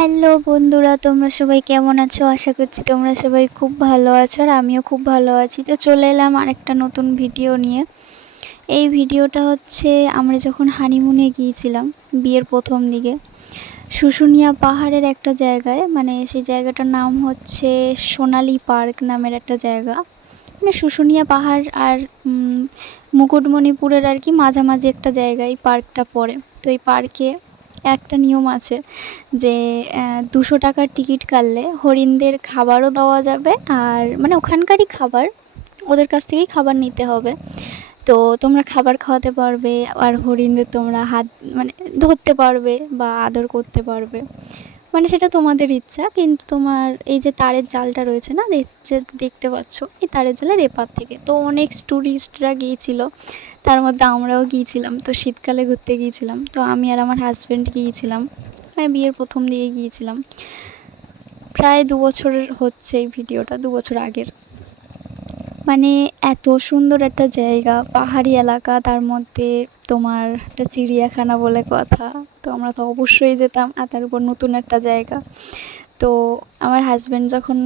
Hello বন্ধুরা, তোমরা সবাই কেমন আছো? আশা করছি তোমরা সবাই খুব ভালো আছো আর আমিও খুব ভালো আছি। তো চলে এলাম আরেকটা নতুন ভিডিও নিয়ে। এই ভিডিওটা হচ্ছে আমরা যখন হানিমুনে গিয়েছিলাম, বিয়ের প্রথম দিকে, শুশুনিয়া পাহাড়ের একটা জায়গায় মানে সেই জায়গাটার নাম হচ্ছে সোনালি পার্ক নামের একটা জায়গা। মানে শুশুনিয়া পাহাড় আর মুকুটমণিপুরের আর কি মাঝামাঝি একটা জায়গায় পার্কটা পড়ে। তো এই পার্কে একটা নিয়ম আছে যে দুশো টাকার টিকিট কাটলে হরিণদের খাবারও দেওয়া যাবে আর মানে ওখানকারই খাবার, ওদের কাছ থেকেই খাবার নিতে হবে। তো তোমরা খাবার খাওয়াতে পারবে আর হরিণদের তোমরা হাত মানে ধরতে পারবে বা আদর করতে পারবে। মানে সেটা তোমাদের ইচ্ছা, কিন্তু তোমার এই যে তারের জালটা রয়েছে না, দেখ- দেখতে পাচ্ছ, এই তারের জালের এপার থেকে। তো অনেক ট্যুরিস্টরা গিয়েছিল, তার মধ্যে আমরাও গিয়েছিলাম, তো শীতকালে ঘুরতে গিয়েছিলাম। তো আমি আর আমার হাজব্যান্ড গিয়েছিলাম মানে বিয়ের প্রথম দিকে গিয়েছিলাম। প্রায় দু বছরের হচ্ছে এই ভিডিওটা দু বছর আগের। মানে এত সুন্দর একটা জায়গা, পাহাড়ি এলাকা, তার মধ্যে তোমার একটা চিড়িয়াখানা বলে কথা। তো আমরা তো অবশ্যই যেতাম আর তার উপর নতুন একটা জায়গা। তো আমার হাজব্যান্ড যখন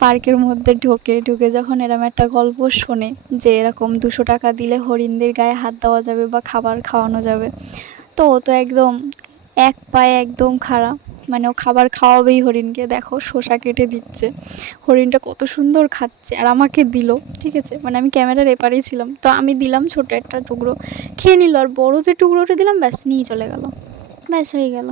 পার্কের মধ্যে ঢোকে, ঢুকে যখন এরম একটা গল্প শোনে যে এরকম দুশো টাকা দিলে হরিণদের গায়ে হাত দেওয়া যাবে বা খাবার খাওয়ানো যাবে। তো তো একদম এক পায়ে একদম খাড়া। মানে ও খাবার খাওয়াবেই হরিণকে। দেখো শোষা কেটে দিচ্ছে। হরিণটা কত সুন্দর খাচ্ছে। আর আমাকে দিল, ঠিক আছে? মানে আমি ক্যামেরার এপারেই ছিলাম। তো আমি দিলাম ছোট একটা টুকরো, খেয়ে নিল। আর বড়ো যে টুকরোটা দিলাম, ব্যাস নিয়ে চলে গেল। ব্যাস হয়ে গেল।